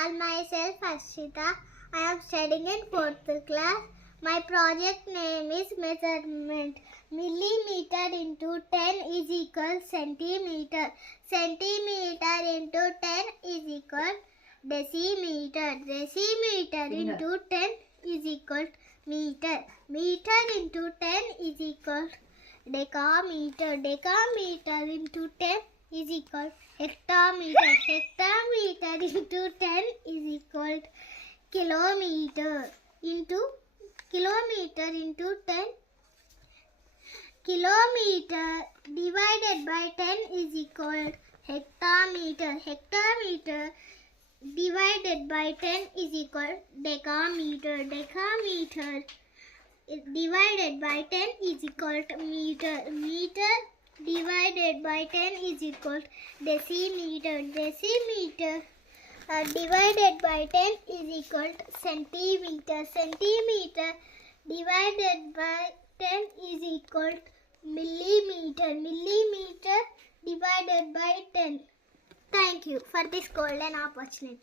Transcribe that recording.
all, myself Ashita. I am studying in 4th class. My project name is measurement. Millimeter into 10 is equal centimeter. Centimeter into 10 is equal decimeter. Decimeter into 10 is equal meter. Meter into 10 is equal decameter. Decameter into 10 is equal hectometer. Hectometer into 10 is equal kilometer. Kilometer into 10. Kilometer divided by 10 is equal hectometer. Hectometer divided by 10 is equal decameter. Decameter divided by 10 is equal to meter. Meter divided by 10 is equal to decimeter. Decimeter divided by 10 is equal to centimeter. Centimeter divided by 10 is equal to millimeter. Millimeter divided by 10. Thank you for this golden opportunity.